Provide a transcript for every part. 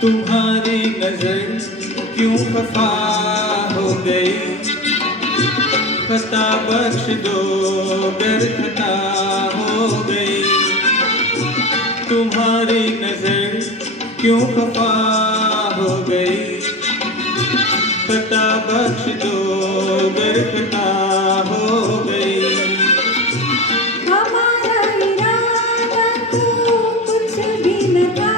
तुम्हारी नजर क्यों खफा हो गई, खता बख्श दो गर खता हो गई। तुम्हारी नजर क्यों खफा हो गई, खता बख्श दो गर खता हो गई। हमारा इरादा तो कुछ भी न था,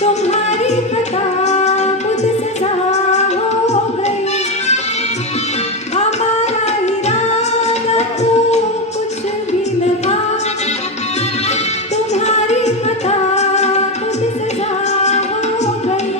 तुम्हारी खता खुद सजा हो गई। हमारा इरादा तो कुछ भी न था, तुम्हारी खता खुद सजा हो गई।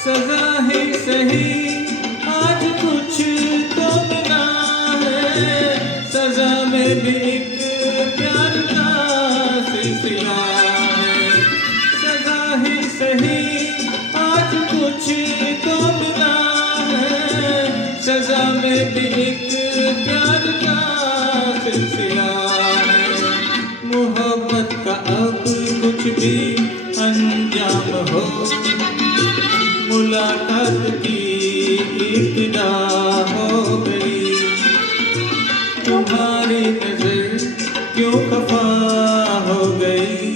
सजा ही सही आज कुछ तो मिला है, सजा में भी एक प्यार का सिलसिला है। सजा ही सही आज कुछ तो मिला है, सजा में भी एक प्यार का सिलसिला है। मोहब्बत का अब कुछ भी अंजाम हो, मुलाकात की इब्तिदा हो गई। तुम्हारी नजर क्यों खफा हो गई,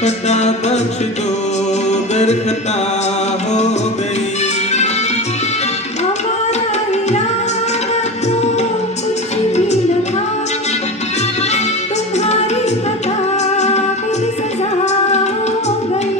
खता बख्श दो गर खता हो गई। हमारा इरादा तो कुछ भी न था, तुम्हारी खता खुद सजा हो गई।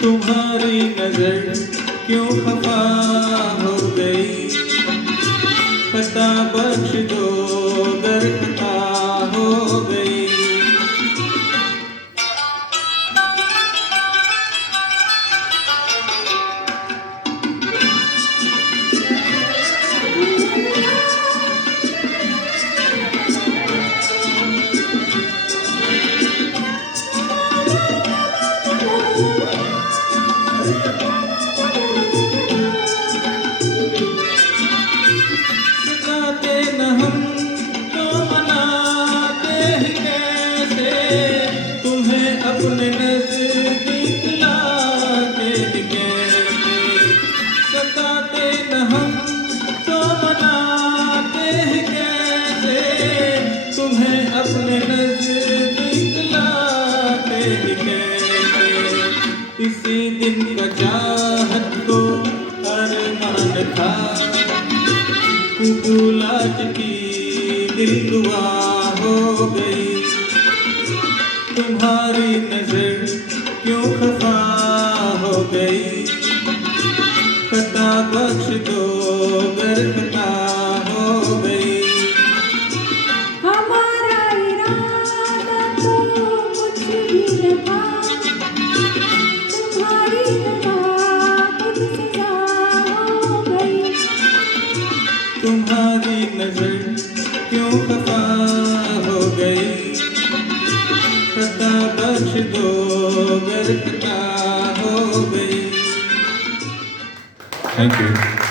तुम्हारी नजर क्यों खफा हो गई, खता बख्श दो गर खता हो गई। सताते न हम तो मनाते ही कैसे, तुम्हें अपने नजदीक लाते ही कैसे। सताते न हम तो मनाते ही कैसे, तुम्हें अपने नजदीक लाते ही कैसे। इसी दिन का चाहत को अरमान था, कुबूल आज की दिल दुआ हो गई। तुम्हारी नजर क्यों खफा हो गई, खता बख्श दो गर खता हो गई। हमारा इरादा तो कुछ भी न था, तुम्हारी खता खुद सजा हो गई। तुम्हारी नजर क्यों खफा हो गई, खता बख्श दो गर खता हो गई। Thank you.